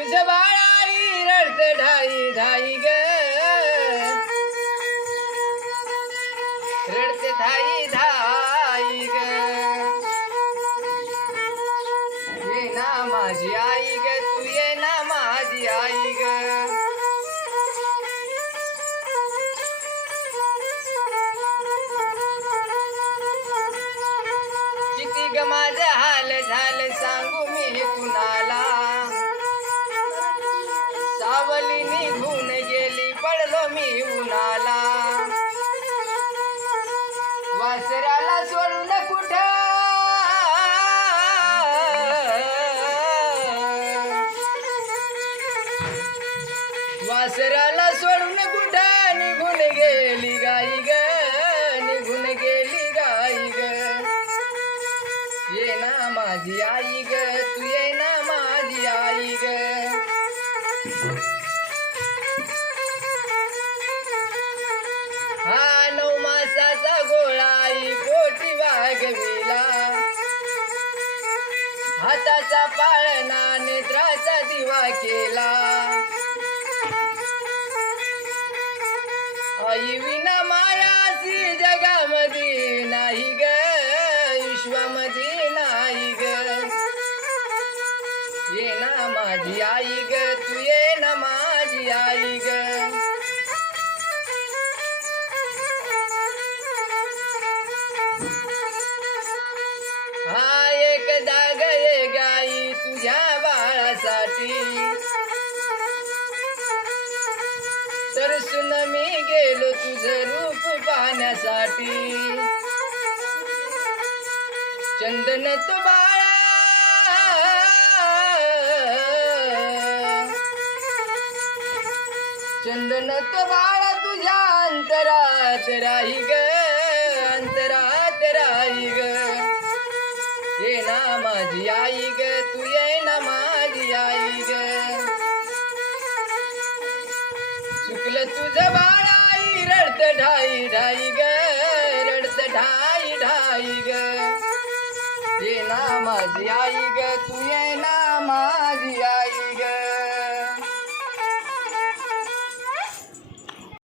तुझ बाळाई रडते ढाई ढाई ग. रडते धाई धाई ग. ये ना माझी आई ग तू ये ना माझी आई ग. किती ग माझ्या सावली निघून गेली पडलो मी उन्हाला. वासराला सोडून कुठं? वासराला सोडून कुठं निघून गेली गाई ग? निघून गेली गाई ग. ये ना माझी आई ग तू ये ना माझी आई ग. हा नऊ मासाचा गोळाई पोटी वागविला हाताचा पाळणा नेत्राचा दिवा केला. आई विना मायासी जगामध्ये नाही ग विश्वामध्ये नाही ग. ये ना माझी आई ग तू ये आई ग हा एक दाग ये गाई तुझ्या बाळासाठी तर सुन मी गेलो तुझं रूप पाहण्यासाठी चंदन तू बाळ चंदन तो बाळा तुझ्या अंतरात राही ग अंतरात राही ग. ये ना माझी आई ग तू ये ना माझी आई ग. चुकलं तुझं बाळाई रडत ढाई ढाई ग रडत ढाई ढाई ग. ये ना माझी आई ग तू ये ना माझी आई